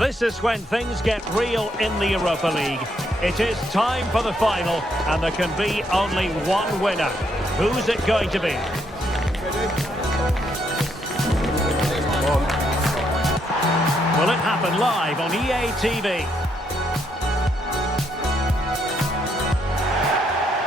This is when things get real in the Europa League. It is time for the final, and there can be only one winner. Who's it going to be? Will it happen live on EA TV?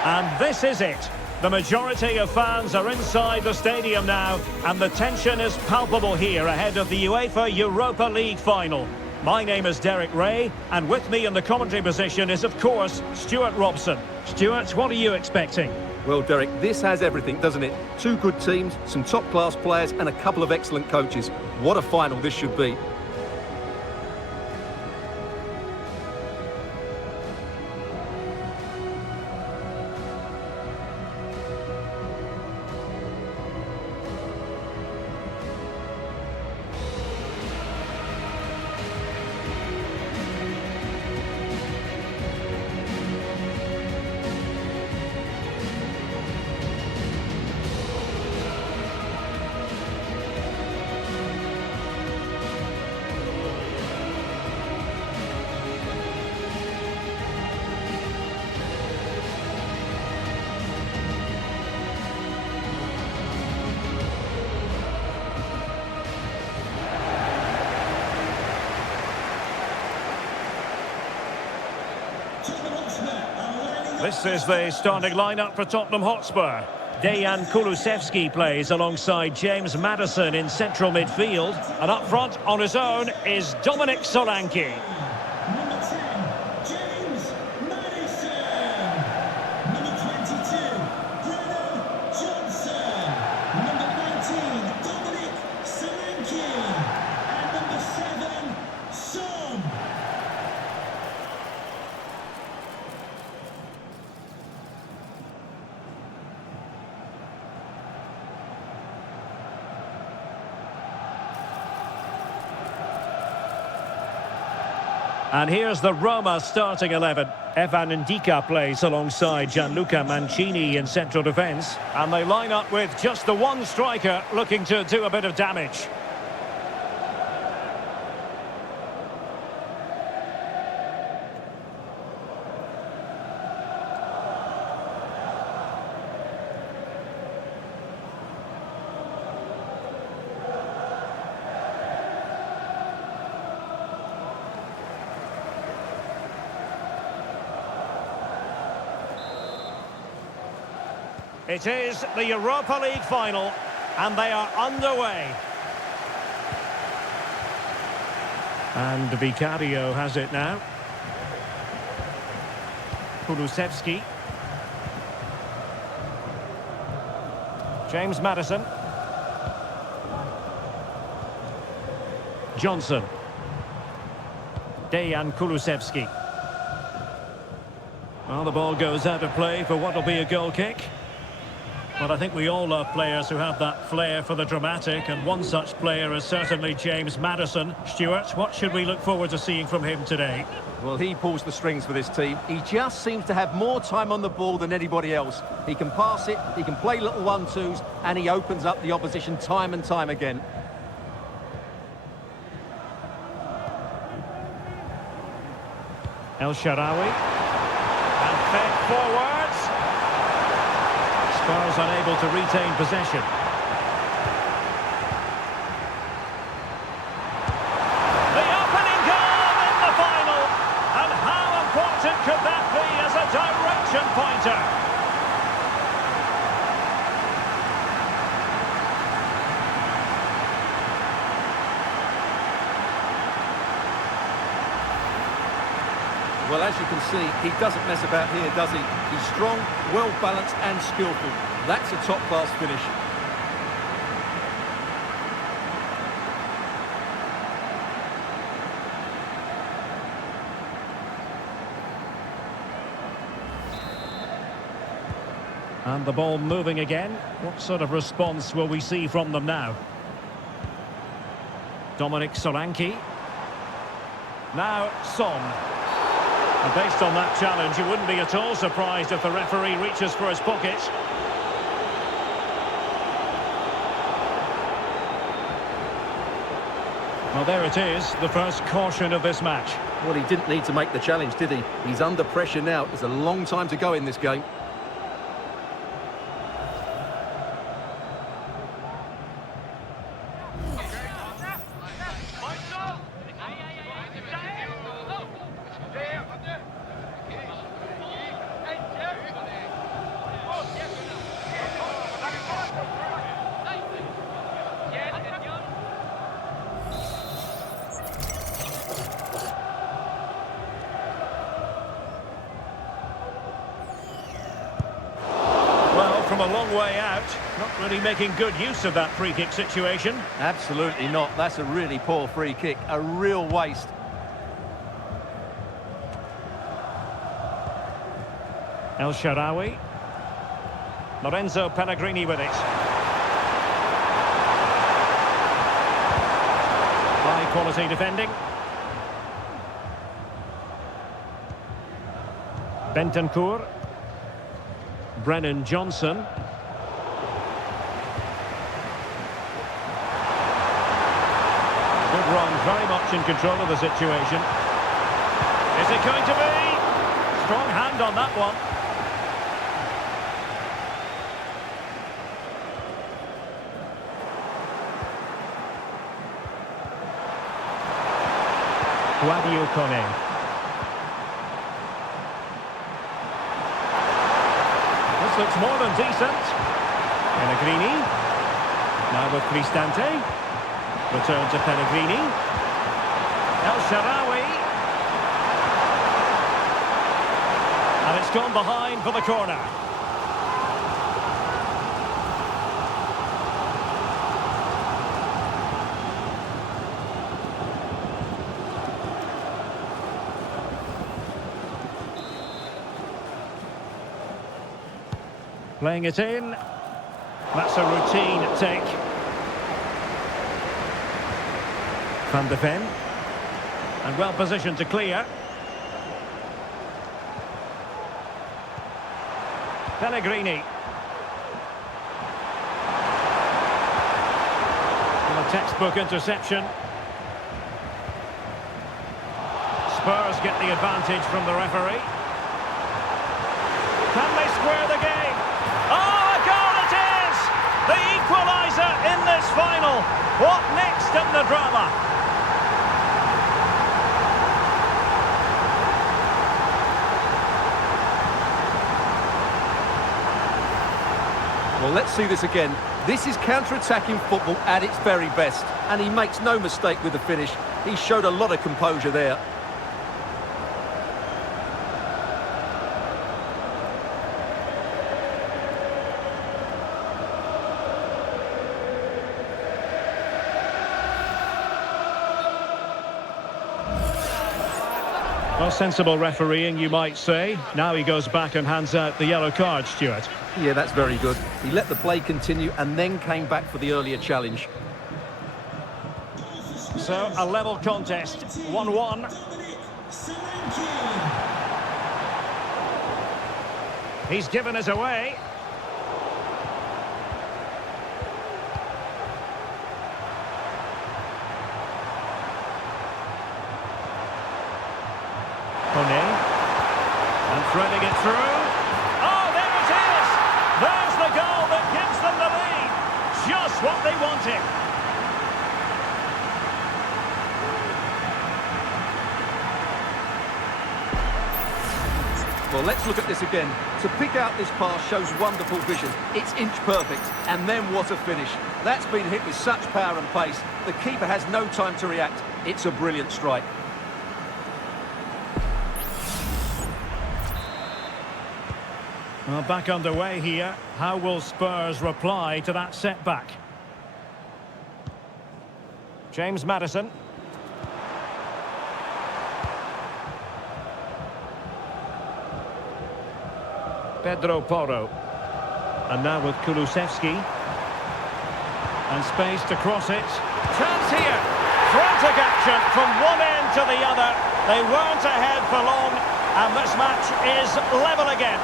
And this is it. The majority of fans are inside the stadium now, and the tension is palpable here ahead of the UEFA Europa League final. My name is Derek Ray, and with me in the commentary position is, of course, Stuart Robson. Stuart, what are you expecting? Well, Derek, this has everything, doesn't it? Two good teams, some top-class players, and a couple of excellent coaches. What a final this should be. This is the starting lineup for Tottenham Hotspur. Dejan Kulusevski plays alongside James Maddison in central midfield. And up front on his own is Dominic Solanke. Number 10, James Maddison. Number 22, Brennan Johnson. Number 19, Dominic Solanke. And number 7, Son. And here's the Roma starting 11. Evan Ndika plays alongside Gianluca Mancini in central defence. And they line up with just the one striker looking to do a bit of damage. It is the Europa League final, and they are underway. And Vicario has it now. Kulusevski. James Maddison. Johnson. Dejan Kulusevski. Well, the ball goes out of play for what will be a goal kick. But I think we all love players who have that flair for the dramatic, and one such player is certainly James Maddison. Stuart, what should we look forward to seeing from him today? Well, he pulls the strings for this team. He just seems to have more time on the ball than anybody else. He can pass it, he can play little 1-2s, and he opens up the opposition time and time again. El Shaarawy. And fed forwards. Spurs unable to retain possession. The opening goal in the final. And how important could that be as a direction pointer? Well, as you can see, he doesn't mess about here, does he? He's strong, well-balanced and skillful. That's a top-class finish. And the ball moving again. What sort of response will we see from them now? Dominic Solanke. Now Son. And based on that challenge, you wouldn't be at all surprised if the referee reaches for his pocket. Well, there it is, the first caution of this match. Well, he didn't need to make the challenge, did he? He's under pressure now. There's a long time to go in this game. From a long way out, not really making good use of that free kick situation. Absolutely not. That's a really poor free kick. A real waste. El Shaarawy. Lorenzo Pellegrini with it. High quality defending. Bentancur. Brennan Johnson. Good run, very much in control of the situation. Is it going to be? Strong hand on that one. Guadio Kone. Looks more than decent. Pellegrini. Now with Cristante. Return to Pellegrini. El Shaarawy. And it's gone behind for the corner. Playing it in. That's a routine take. Van de Ven. And well positioned to clear. Pellegrini. And a textbook interception. Spurs get the advantage from the referee. Can they square the game? Oh, a goal it is! The equaliser in this final. What next in the drama? Well, let's see this again. This is counter-attacking football at its very best. And he makes no mistake with the finish. He showed a lot of composure there. Well, sensible refereeing, you might say. Now he goes back and hands out the yellow card, Stuart. Yeah, that's very good. He let the play continue and then came back for the earlier challenge. So, a level contest, 1-1. He's given us away. And threading it through. Oh, there it is! There's the goal that gives them the lead. Just what they wanted. Well, let's look at this again. To pick out this pass shows wonderful vision. It's inch perfect. And then what a finish. That's been hit with such power and pace. The keeper has no time to react. It's a brilliant strike. Well, back underway here. How will Spurs reply to that setback? James Maddison. Pedro Porro. And now with Kulusevski. And space to cross it. Chance here. Frantic action from one end to the other. They weren't ahead for long. And this match is level again.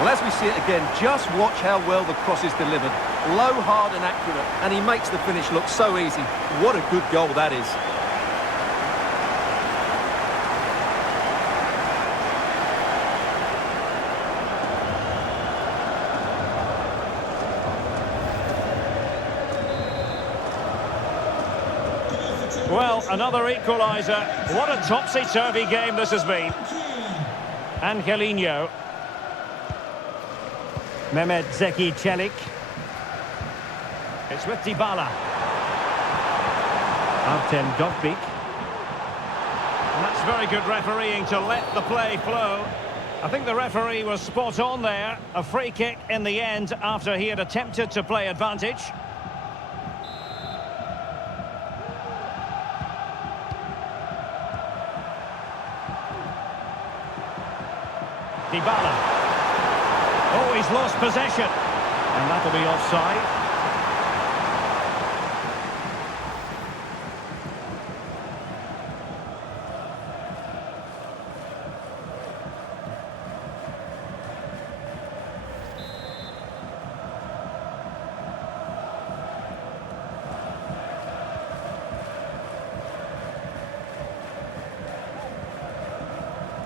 Well, as we see it again, just watch how well the cross is delivered. Low, hard and accurate, and he makes the finish look so easy. What a good goal that is. Well, another equaliser. What a topsy-turvy game this has been. Angelino. Mehmet Zeki Çelik. It's with Dybala. Artem Dovbyk. And that's very good refereeing to let the play flow. I think the referee was spot on there. A free kick in the end after he had attempted to play advantage. Dybala. Oh, he's lost possession. And that'll be offside.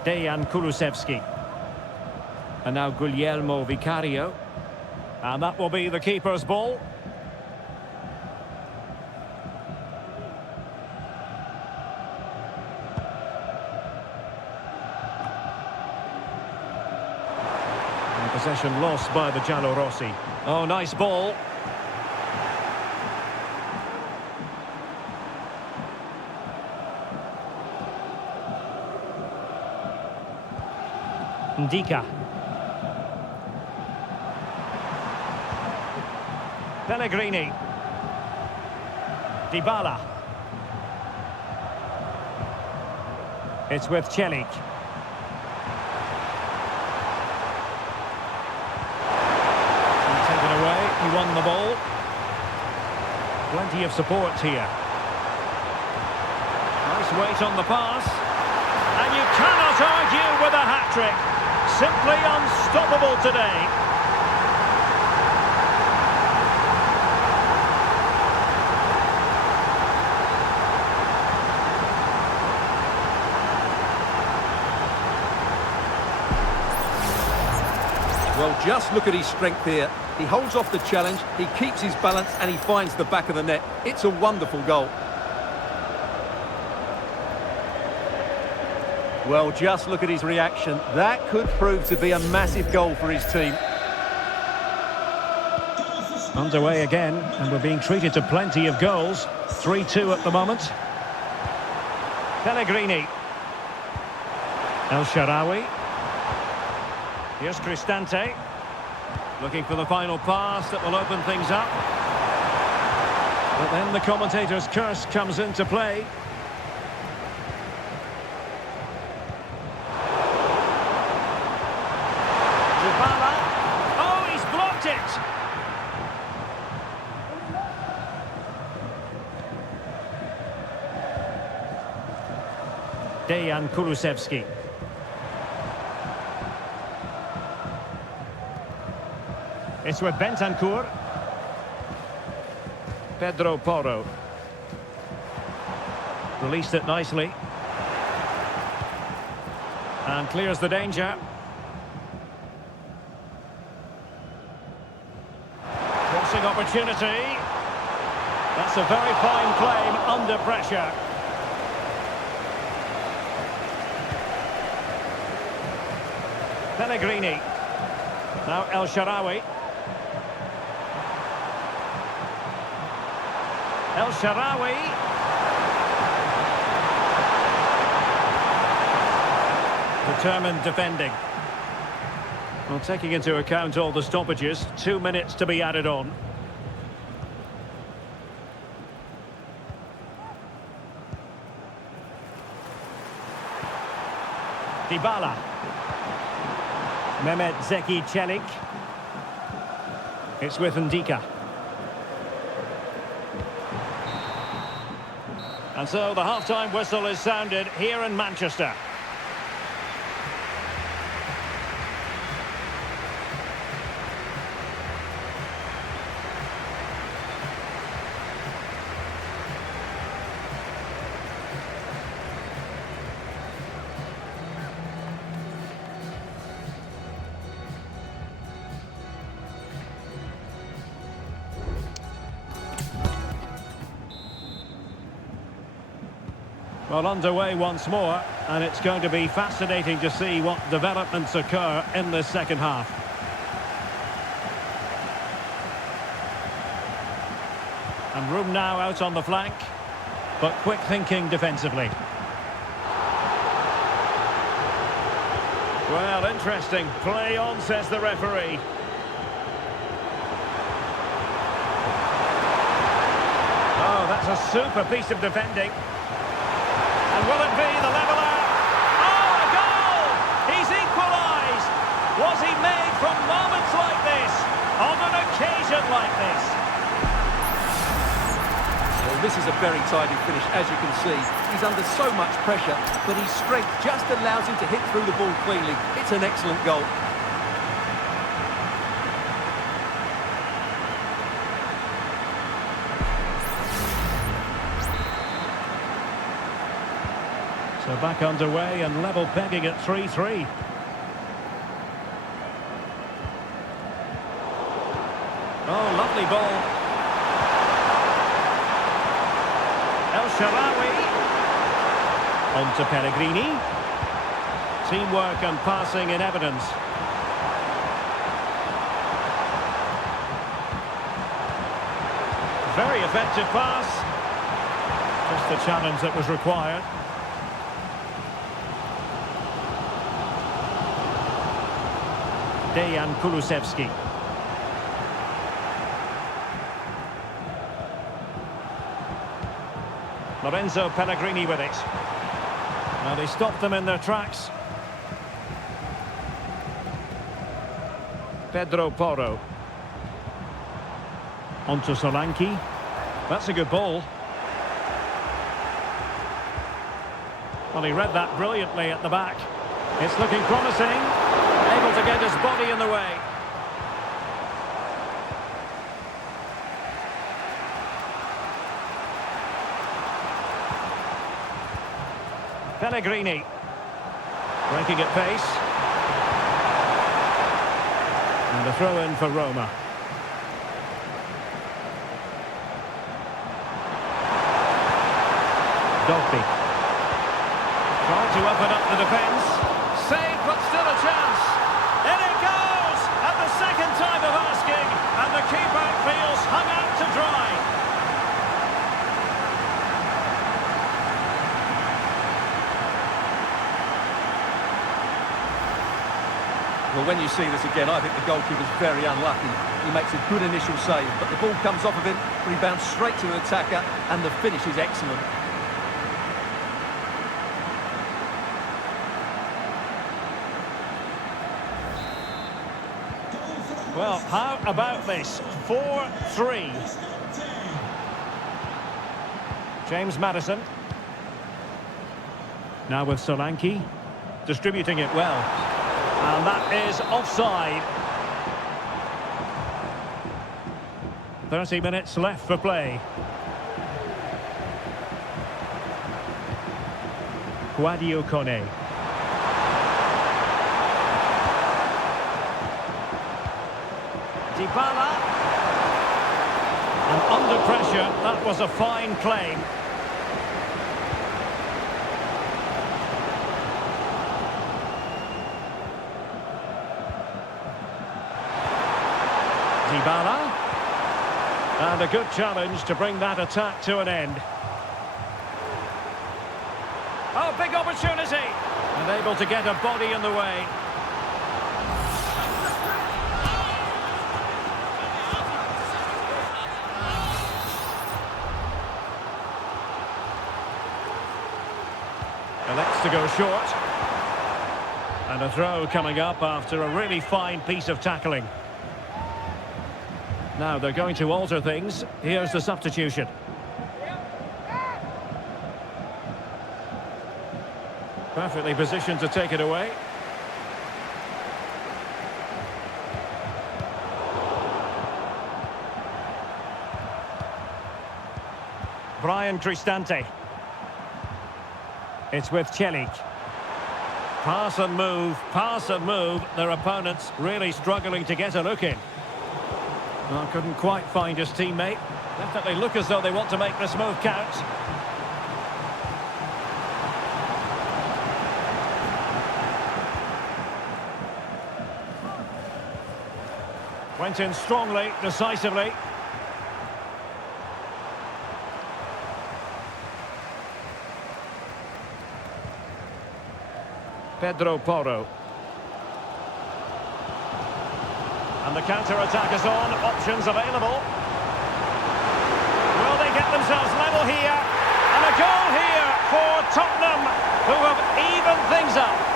Dejan Kulusevski. And now Guglielmo Vicario. And that will be the keeper's ball. And possession lost by the Giallorossi. Oh, nice ball. Ndika. Pellegrini. Dybala. It's with Çelik. Taken away, he won the ball. Plenty of support here. Nice weight on the pass. And you cannot argue with a hat-trick. Simply unstoppable today. Well, just look at his strength here. He holds off the challenge, he keeps his balance and he finds the back of the net. It's a wonderful goal. Well, just look at his reaction. That could prove to be a massive goal for his team. Underway again, and we're being treated to plenty of goals. 3-2 at the moment. Pellegrini. El Shaarawy. Here's Cristante. Looking for the final pass that will open things up. But then the commentator's curse comes into play. Dybala. Oh, he's blocked it! Dejan Kulusevski. It's with Bentancur. Pedro Porro. Released it nicely. And clears the danger. Crossing opportunity. That's a very fine claim under pressure. Pellegrini. Now El Shaarawy. El Shaarawy. Determined defending. Well, taking into account all the stoppages, 2 minutes to be added on. Dybala. Mehmet Zeki Çelik. It's with Ndika. And so the half-time whistle is sounded here in Manchester. Well, underway once more, and it's going to be fascinating to see what developments occur in this second half. And room now out on the flank, but quick thinking defensively. Well, interesting. Play on, says the referee. Oh, that's a super piece of defending. And will it be the leveller? Oh, a goal! He's equalised! Was he made from moments like this? On an occasion like this? Well, this is a very tidy finish, as you can see. He's under so much pressure, but his strength just allows him to hit through the ball cleanly. It's an excellent goal. So back underway and level pegging at 3-3. Oh, lovely ball. El Shaarawy. On to Pellegrini. Teamwork and passing in evidence. Very effective pass. Just the challenge that was required. Dejan Kulusevski. Lorenzo Pellegrini with it. Now they stopped them in their tracks. Pedro Porro. Onto Solanke. That's a good ball. Well, he read that brilliantly at the back. It's looking promising. Able to get his body in the way. Pellegrini. Breaking at pace. And a throw-in for Roma. Dolby. Trying to open up the defence. Save, but still a chance. In it goes! At the second time of asking, and the keeper feels hung out to dry. Well, when you see this again, I think the goalkeeper's very unlucky. He makes a good initial save, but the ball comes off of him, rebounds straight to the attacker, and the finish is excellent. Well, how about this? 4-3. James Maddison. Now with Solanke. Distributing it well. And that is offside. 30 minutes left for play. Guadio Kone. Dybala. And under pressure, that was a fine claim. Dybala. And a good challenge to bring that attack to an end. Oh, big opportunity! And able to get a body in the way. Elects to go short. And a throw coming up after a really fine piece of tackling. Now they're going to alter things. Here's the substitution. Perfectly positioned to take it away. Brian Cristante. It's with Celik. Pass and move, pass and move. Their opponents really struggling to get a look in. Well, couldn't quite find his teammate. Definitely look as though they want to make this move count. Went in strongly, decisively. Pedro Porro. And the counter-attack is on, options available. Will they get themselves level here? And a goal here for Tottenham, who have evened things up.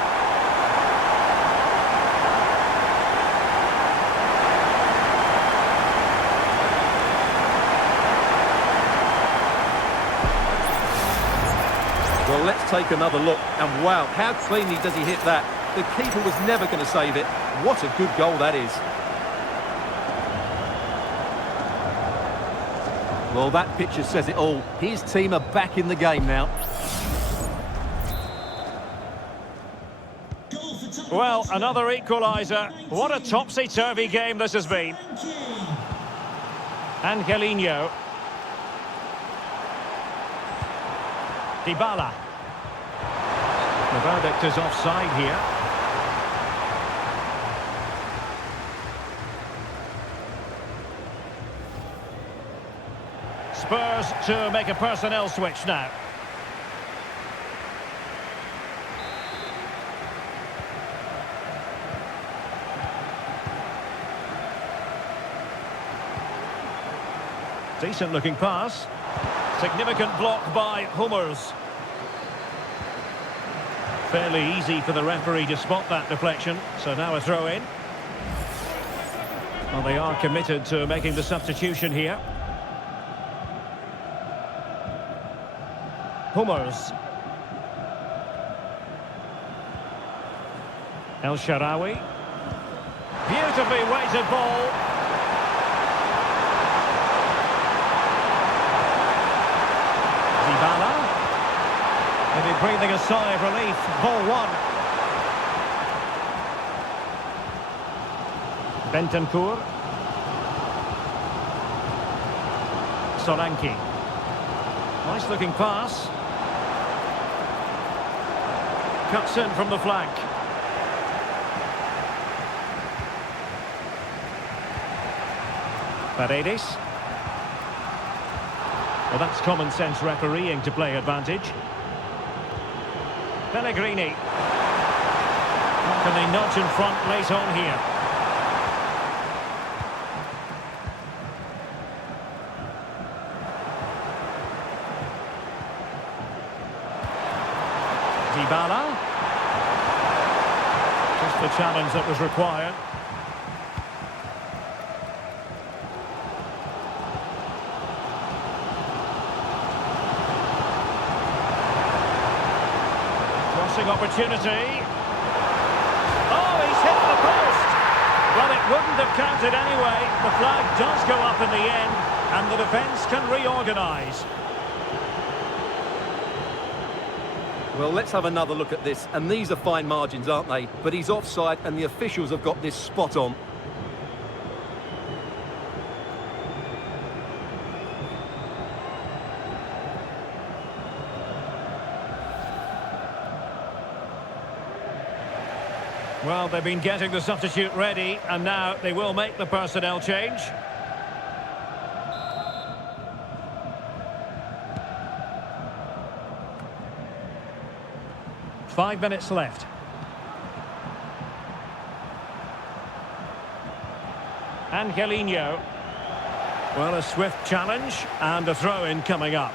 Well, let's take another look. And wow, how cleanly does he hit that? The keeper was never going to save it. What a good goal that is. Well, that picture says it all. His team are back in the game now. Well, another equaliser. What a topsy-turvy game this has been. Angelino. Dybala. The verdict is offside here. Spurs to make a personnel switch now. Decent looking pass. Significant block by Hummels. Fairly easy for the referee to spot that deflection, so now a throw in. Well, they are committed to making the substitution here. Hummels. El Shaarawy. Beautifully weighted ball. Dybala. Maybe breathing a sigh of relief. Ball one. Bentancur. Solanke. Nice looking pass. Cuts in from the flank. Paredes. Well, that's common sense refereeing to play advantage. Pellegrini. Can they nudge in front late on here? Dybala. Just the challenge that was required. Opportunity. Oh, he's hit the post. Well, it wouldn't have counted anyway. The flag does go up in the end, and the defence can reorganise. Well, let's have another look at this. And these are fine margins, aren't they? But he's offside, and the officials have got this spot on. Well, they've been getting the substitute ready, and now they will make the personnel change. Five minutes left. Angelino. Well, a swift challenge, and a throw-in coming up.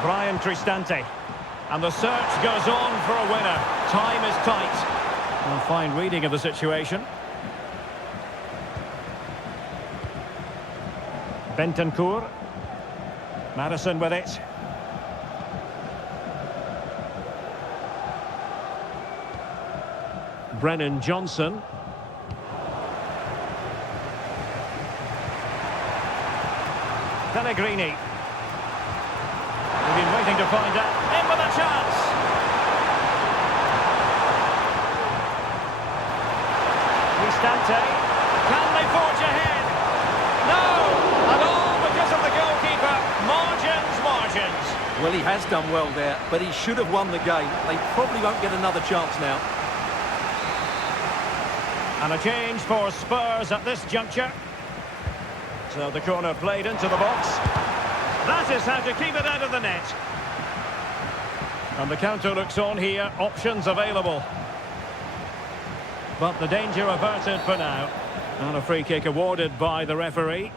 Brian Cristante. And the search goes on for a winner. Time is tight. Well, fine reading of the situation. Bentancur. Madison with it. Brennan Johnson. Pellegrini. We've been waiting to find out. In with a chance. Cristante. Can they forge ahead? No! And all because of the goalkeeper. Margins. Well, he has done well there, but he should have won the game. They probably won't get another chance now. And a change for Spurs at this juncture. So the corner played into the box. That is how to keep it out of the net. And the counter looks on here, options available. But the danger averted for now. And a free kick awarded by the referee.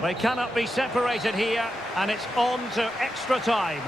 They cannot be separated here, and it's on to extra time.